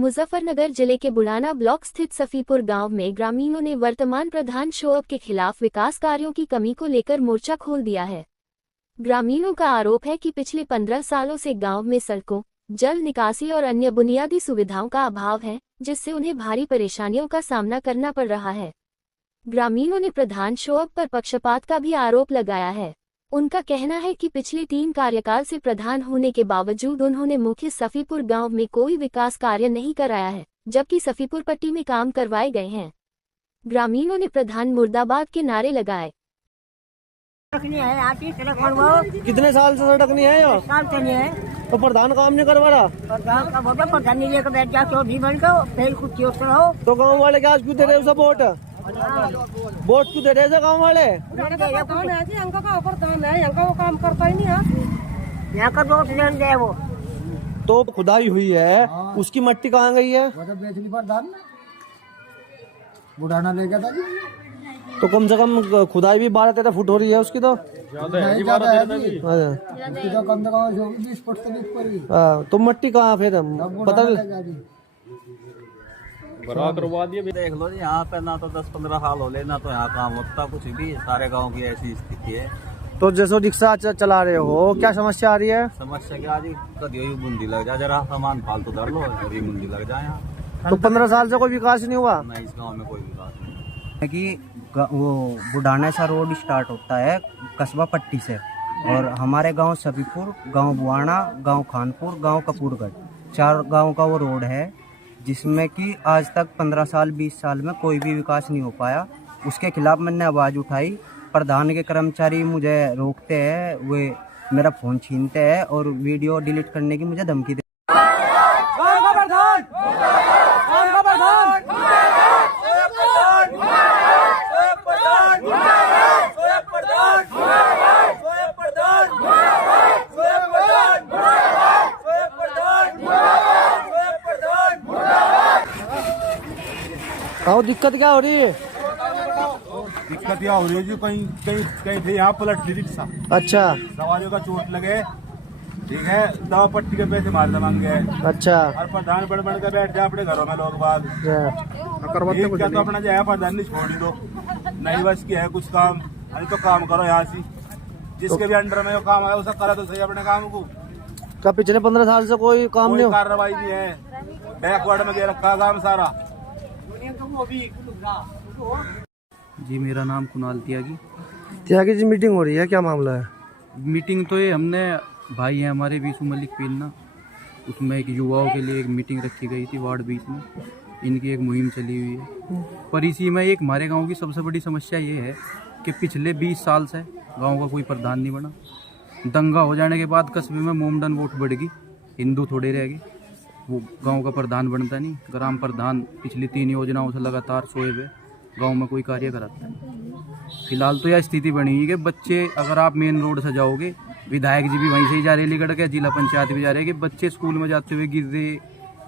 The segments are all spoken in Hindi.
मुजफ्फरनगर जिले के बुढ़ाना ब्लॉक स्थित सफीपुर गांव में ग्रामीणों ने वर्तमान प्रधान शोएब के खिलाफ विकास कार्यों की कमी को लेकर मोर्चा खोल दिया है। ग्रामीणों का आरोप है कि पिछले 15 सालों से गांव में सड़कों, जल निकासी और अन्य बुनियादी सुविधाओं का अभाव है, जिससे उन्हें भारी परेशानियों का सामना करना पड़ रहा है। ग्रामीणों ने प्रधान शोएब पर पक्षपात का भी आरोप लगाया है। उनका कहना है कि पिछले 3 कार्यकाल से प्रधान होने के बावजूद उन्होंने मुख्य सफीपुर गांव में कोई विकास कार्य नहीं कराया है, जबकि सफीपुर पट्टी में काम करवाए गए हैं। ग्रामीणों ने प्रधान मुर्दाबाद के नारे लगाए। कितने साल से सड़क नहीं है यार? साल से नहीं है तो प्रधान काम नहीं करवा रहा? प्रधान का वोट प्रधान नहीं लेकर बैठ जाओ, चौधरी बन जाओ, फिर कुछ रहो। तो गाँव वाले क्या क्यों दे रहे हो वोट? वोट क्यों दे रहे थे गाँव वाले? काम करता ही नहीं है, यहाँ का वोट लेने दे वो। तो खुदाई हुई है, उसकी मट्टी कहाँ गई है? प्रधान बुढ़ाना ले गया था जी। तो कम से कम खुदाई भी 12-13 फुट हो रही है उसकी तो। नहीं ज्यादा है जी। उसकी तो कम से कम 20 फुट से ऊपर ही। तो मट्टी कहाँ फिर पता नहीं। करवा दिए। देख लो जी, यहाँ पे ना तो 10-15 साल हो ले, ना तो यहाँ काम होता कुछ भी। सारे गांव की ऐसी स्थिति है। तो जैसे रिक्शा चला रहे हो, क्या समस्या आ रही है? समस्या क्या जी, कभी बूंदी लग जाए, जरा सामान फालतू धर लो, कभी बूंदी लग जाए यहाँ। तो 15 साल से कोई विकास नहीं हुआ? नहीं, इस गाँव में कोई विकास नहीं। कि वो बुढ़ाना सा रोड स्टार्ट होता है कस्बा पट्टी से, और हमारे गांव सफीपुर, गांव बुआना, गांव खानपुर, गांव कपूरगढ़, 4 गांव का वो रोड है, जिसमें कि आज तक 15 साल 20 साल में कोई भी विकास नहीं हो पाया। उसके खिलाफ मैंने आवाज़ उठाई। प्रधान के कर्मचारी मुझे रोकते हैं, वे मेरा फ़ोन छीनते हैं और वीडियो डिलीट करने की मुझे धमकी देते हैं। दिक्कत क्या हो रही है? दिक्कत यह हो रही है जी, कहीं थे यहाँ पलट थी रिक्शा। अच्छा। सवारियों का चोट लगे, ठीक है, दवा पट्टी के पैसे मार मांगे। अच्छा। और प्रधान बड़ के बैठ जाए अपने घरों में लोग बाग क्या, तो अपना जो है प्रधान नहीं छोड़ दो, नहीं बस की है कुछ काम, अरे तो काम करो यहाँ से, जिसके भी अंडर में जो काम है उसे करा तो सही अपने काम को। क्या पिछले 15 साल से कोई काम नहीं? कार्रवाई नहीं है, बैकवर्ड में दे रखा काम सारा। जी, मेरा नाम कुणाल त्यागी। त्यागी जी, मीटिंग हो रही है, क्या मामला है? मीटिंग तो ये हमने भाई हैं हमारे बीसू मलिक पीलना, उसमें एक युवाओं के लिए एक मीटिंग रखी गई थी वार्ड 20 में। इनकी एक मुहिम चली हुई है, पर इसी में एक हमारे गांव की सबसे बड़ी समस्या ये है कि पिछले 20 साल से गांव का कोई प्रधान नहीं बना। दंगा हो जाने के बाद कस्बे में मोमडन वोट बढ़ गई, हिंदू थोड़े रह गए, वो गांव का प्रधान बनता नहीं। ग्राम प्रधान पिछली 3 योजनाओं से लगातार सोए हुए, गांव में कोई कार्य कराता नहीं। फिलहाल तो यह स्थिति बनी है कि बच्चे, अगर आप मेन रोड से जाओगे, विधायक जी भी वहीं से ही जा रहे लिगड़ के, जिला पंचायत भी जा रहे कि बच्चे स्कूल में जाते हुए गिर रहे,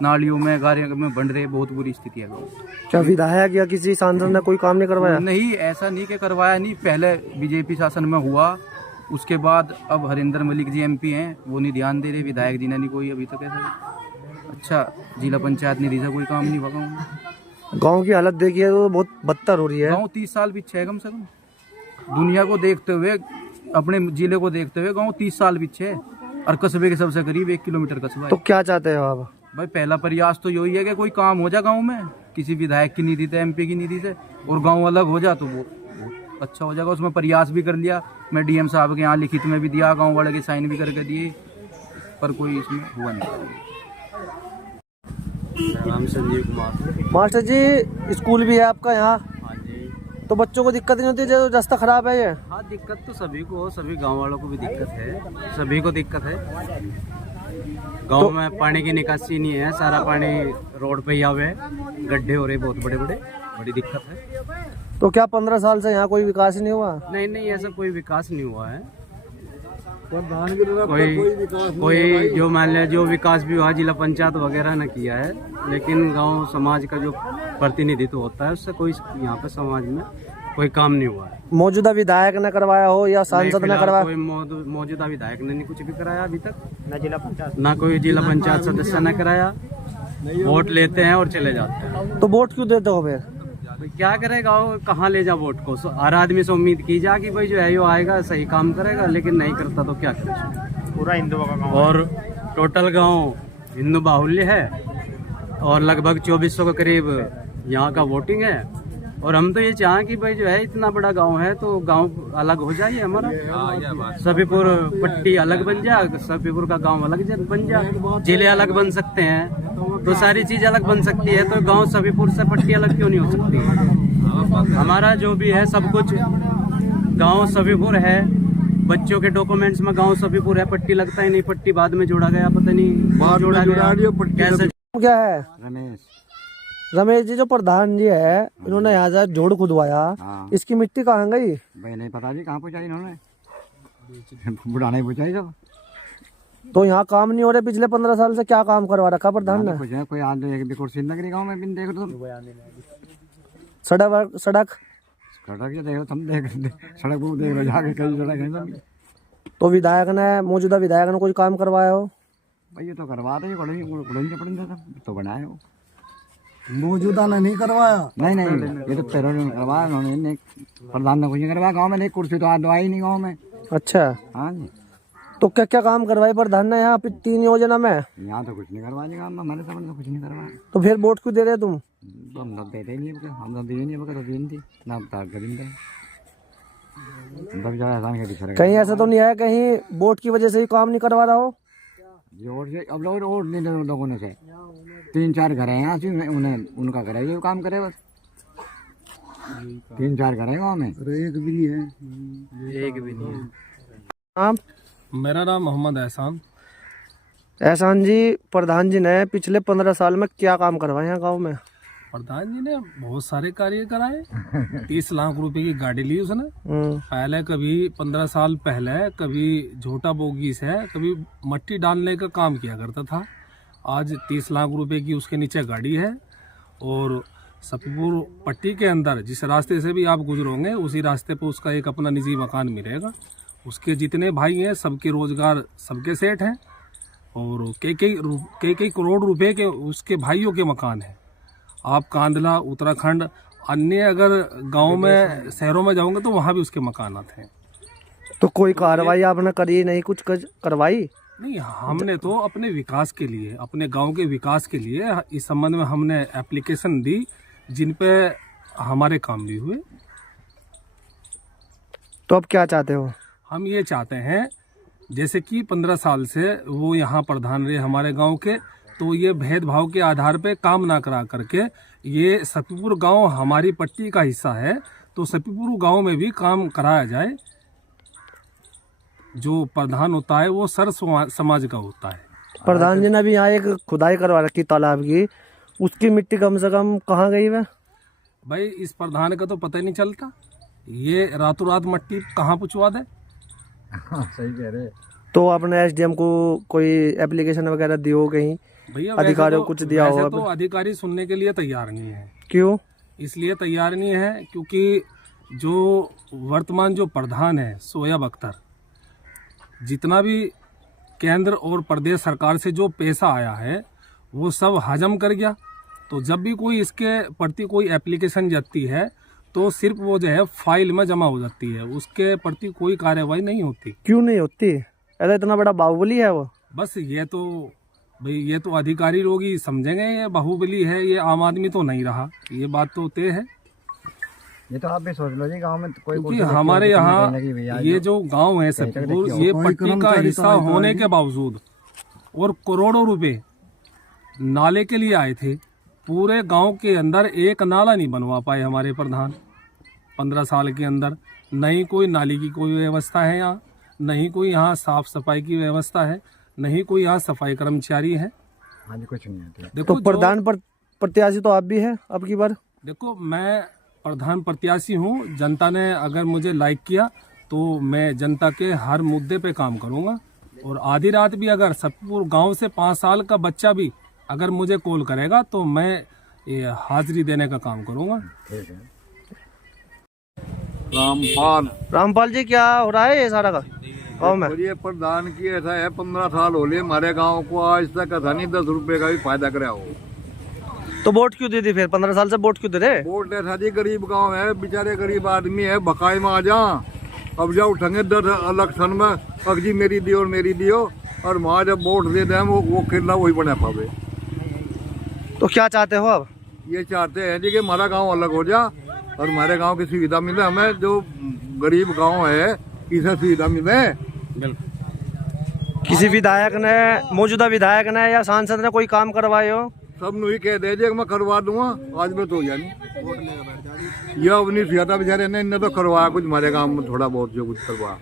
नालियों में गाड़ियों में बन रहे, बहुत बुरी स्थिति है गाँव। क्या विधायक या किसी सांसद ने कोई काम नहीं करवाया? नहीं, ऐसा नहीं कि करवाया नहीं, पहले बीजेपी शासन में हुआ, उसके बाद अब हरिंदर मलिक जी MP हैं, वो नहीं ध्यान दे रहे, विधायक जी ने नहीं कोई अभी तक ऐसा। अच्छा, जिला पंचायत निधि से कोई काम नहीं हुआ गाँव में। गाँव की हालत देखिए तो बहुत बदतर हो रही है। गाँव 30 साल पीछे है कम से कम, दुनिया को देखते हुए, अपने जिले को देखते हुए गाँव 30 साल पीछे है, और कस्बे के सबसे करीब 1 किलोमीटर कस्बा है। तो क्या चाहते हो आप? भाई, पहला प्रयास तो यही है कि कोई काम हो जाए गाँव में, किसी विधायक की निधि से, MP की निधि से, और गाँव अलग हो जाए तो वो अच्छा हो जाएगा। उसमें प्रयास भी कर लिया, मैं DM साहब के यहाँ लिखित में भी दिया, गाँव वाले के साइन भी करके दिए, पर कोई इसमें हुआ नहीं। नाम संजीव कुमार। मास्टर जी, स्कूल भी है आपका यहाँ? हाँ जी। तो बच्चों को दिक्कत नहीं होती जो रास्ता खराब है ये? हाँ, दिक्कत तो सभी को, सभी गांव वालों को भी दिक्कत है, सभी को दिक्कत है। गांव में पानी की निकासी नहीं है, सारा पानी रोड पे ही आवे, गड्ढे हो रहे बहुत बड़े बड़े, बड़ी दिक्कत है। तो क्या 15 साल से यहाँ कोई विकास नहीं हुआ? नहीं, ऐसा कोई विकास नहीं हुआ है। कोई कोई जो मान लिया, जो विकास भी हुआ जिला पंचायत वगैरह ने किया है, लेकिन गांव समाज का जो प्रतिनिधित्व होता है उससे कोई यहाँ पे समाज में कोई काम नहीं हुआ है। मौजूदा विधायक ने करवाया हो या सांसद ने करवाया? कोई मौजूदा विधायक ने नहीं कुछ भी कराया अभी तक, ना कोई जिला पंचायत सदस्य ने कराया, वोट लेते हैं और चले जाते हैं। तो वोट क्यों देते हो फिर? तो क्या करेगा वो, कहाँ ले जा वोट को? हर आदमी से उम्मीद की जा कि भाई जो है वो आएगा सही काम करेगा, लेकिन नहीं करता तो क्या करेगा। पूरा हिंदुओं का गाँव और टोटल गांव हिंदू बाहुल्य है और लगभग 2400 के करीब यहाँ का वोटिंग है। और हम तो ये चाहें कि भाई जो है इतना बड़ा गांव है तो गांव अलग हो जाए हमारा, सफीपुर पट्टी अलग बन जाए, सफीपुर का गांव अलग बन जाए, जिले अलग बन सकते हैं तो सारी चीज अलग बन सकती है। तो गांव सफीपुर से पट्टी अलग क्यों नहीं हो सकती? हमारा जो भी है सब कुछ गांव सफीपुर है। बच्चों के डॉक्यूमेंट्स में गांव सफीपुर है, पट्टी लगता ही नहीं, पट्टी बाद में जोड़ा गया, पता नहीं जोड़ा गया कैसे। क्या है? रमेश जी जो प्रधान जी है इन्होंने यहाँ से जोड़ खुदवाया, इसकी मिट्टी कहाँ गई? भाई नहीं पता जी कहाँ पहुँचाई इन्होंने, बुढ़ाना ही पहुँचाई सब। तो यहाँ काम नहीं हो रहे पिछले 15 साल से, क्या काम करवा रखा प्रधान ने? कुछ है, कोई आज एक भी कुर्सी लग रही गाँव में, बिन देख लो तुम। सड़क सड़क ये देखो तुम, देख सड़क वो देख लो जाके, कई सड़क है सब। तो विधायक ने, मौजूदा विधायक ने कोई काम करवाया हो? भाई ये तो करवा रहे तो बनाए हो, मौजूदा ने नहीं करवाया। नहीं ये तो पैरों ने करवाया उन्होंने, प्रधान ने कुछ नहीं करवाया गाँव में। नहीं कुर्सी तो आज आई नहीं गाँव में। अच्छा, हाँ जी। तो क्या क्या काम करवाए प्रधान ने यहाँ 3 योजना में? यहाँ तो कुछ नहीं करवा जी गाँव में, हमारे समझ तो कुछ नहीं करवाया। तो फिर वोट क्यों दे रहे तुम? तो हम तो देते ही नहीं, हम तो दिए नहीं, तो दिन थी ना कहीं ऐसा तो नहीं है कहीं वोट की वजह से ही काम नहीं करवा रहा हो? वोट से अब वोट नहीं दे लोगों ने से 3-4 घर है यहाँ से, उन्हें उनका घर है जो काम करे बस। 3-4 घर है गाँव में, एक भी नहीं है, एक भी नहीं है। नाम? मेरा नाम मोहम्मद एहसान। एहसान जी, प्रधान जी ने पिछले 15 साल में क्या काम करवाए हैं गांव में? प्रधान जी ने बहुत सारे कार्य कराए। 30 लाख रुपए की गाड़ी ली उसने। पहले कभी 15 साल पहले कभी झोटा बोगी से कभी मट्टी डालने का काम किया करता था। आज 30 लाख रुपए की उसके नीचे गाड़ी है। और सफीपुर पट्टी के अंदर जिस रास्ते से भी आप गुजरोगे उसी रास्ते पर उसका एक अपना निजी मकान मिलेगा। उसके जितने भाई हैं सबके रोजगार सबके सेट हैं और कई करोड़ रुपए के उसके भाइयों के मकान हैं। आप कांदला, उत्तराखंड, अन्य अगर गांव में शहरों में जाओगे तो वहाँ भी उसके मकान आते हैं। तो कोई कार्रवाई आपने करी नहीं, कुछ करवाई नहीं? हमने तो अपने विकास के लिए, अपने गांव के विकास के लिए इस संबंध में हमने एप्लीकेशन दी जिन पे हमारे काम भी हुए। तो अब क्या चाहते हो? हम ये चाहते हैं जैसे कि 15 साल से वो यहाँ प्रधान रहे हमारे गांव के, तो ये भेदभाव के आधार पे काम ना करा करके, ये सफीपुर गांव हमारी पट्टी का हिस्सा है तो सफीपुर गांव में भी काम कराया जाए। जो प्रधान होता है वो सर समाज का होता है। प्रधान जी ने भी यहाँ एक खुदाई करवा रखी तालाब की, उसकी मिट्टी कम से कम कहाँ गई है? भाई इस प्रधान का तो पता ही नहीं चलता, ये रातों रात मट्टी कहाँ पुछवा दे। सही कह रहे। तो आपने एसडीएम को कोई एप्लीकेशन वगैरह दी हो कहीं? भैया अधिकारियों को कुछ दिया हो? तो अधिकारी सुनने के लिए तैयार नहीं है। क्यों? इसलिए तैयार नहीं है क्योंकि जो वर्तमान जो प्रधान है शोएब अख्तर, जितना भी केंद्र और प्रदेश सरकार से जो पैसा आया है वो सब हजम कर गया। तो जब भी कोई इसके प्रति कोई एप्लीकेशन जाती है तो सिर्फ वो जो है फाइल में जमा हो जाती है, उसके प्रति कोई कार्रवाई नहीं होती। क्यों नहीं होती? ऐसा इतना बड़ा बाहुबली है वो? बस ये तो भाई ये तो अधिकारी लोग ही समझेंगे ये बाहुबली है, ये आम आदमी तो नहीं रहा, ये बात तो तय है। ये तो आप भी सोच लो जी गांव में कोई, क्योंकि हमारे यहाँ ये जो गांव है सफीपुर, ये पट्टी का हिस्सा होने के बावजूद और करोड़ों रुपए नाले के लिए आए थे, पूरे गांव के अंदर एक नाला नहीं बनवा पाए हमारे प्रधान 15 साल के अंदर। नहीं कोई नाली की कोई व्यवस्था है यहाँ, नहीं कोई यहाँ साफ सफाई की व्यवस्था है, नहीं कोई यहाँ सफाई कर्मचारी है। हाँ जी, कुछ नहीं है। देखो, तो प्रधान प्रत्याशी तो आप भी हैं अब की बार? देखो मैं प्रधान प्रत्याशी हूँ, जनता ने अगर मुझे लाइक किया तो मैं जनता के हर मुद्दे पे काम करूँगा। और आधी रात भी अगर सफीपुर गांव से 5 साल का बच्चा भी अगर मुझे कॉल करेगा तो मैं ये हाजिरी देने का काम करूँगा। रामपाल जी, क्या हो रहा है ये सारा का गाँव में? ये प्रधान की ऐसा है, 15 साल हो लिए हमारे गांव को, आज तक ऐसा नहीं 10 रुपए का भी फायदा कराया हो। तो वोट क्यों दी थी फिर? 15 साल से वोट क्यों दे रहे? वोट ऐसा जी, गरीब गांव है, बेचारे गरीब आदमी है, बकाए में आ जा। अब जब उठेंगे 10 इलेक्शन में, अब जी मेरी दियो और मेरी दियो, और वहाँ जब वोट दे दें वो किला वही बना पावे। तो क्या चाहते हो अब? ये चाहते हैं जी कि हमारा गांव अलग हो जा और हमारे गांव की सुविधा मिले, हमें जो गरीब गांव है इसे सुविधा मिले। किसी विधायक ने, मौजूदा विधायक ने या सांसद ने कोई काम करवाए हो? सब नु ही कह दे जी मैं करवा दूंगा, आज में तो हो जानी। ये अपनी सुविधा बेचारे ने इन्हें तो करवाया कुछ हमारे गांव में, थोड़ा बहुत जो कुछ करवा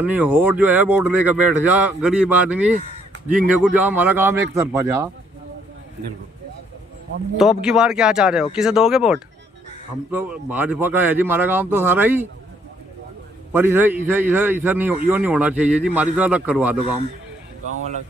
नहीं। और जो है वोट लेकर बैठ जा गरीब आदमी, जिंगे को जा हमारा गांव एक तरफा जा। तो अब की बार क्या चाह रहे हो, किसे दोगे वोट? हम तो भाजपा का है जी, हमारा गांव तो सारा ही, पर इसे इसे इसे इसे नहीं, यो नहीं होना चाहिए जी, हमारी तो अलग करवा दो गांव अलग।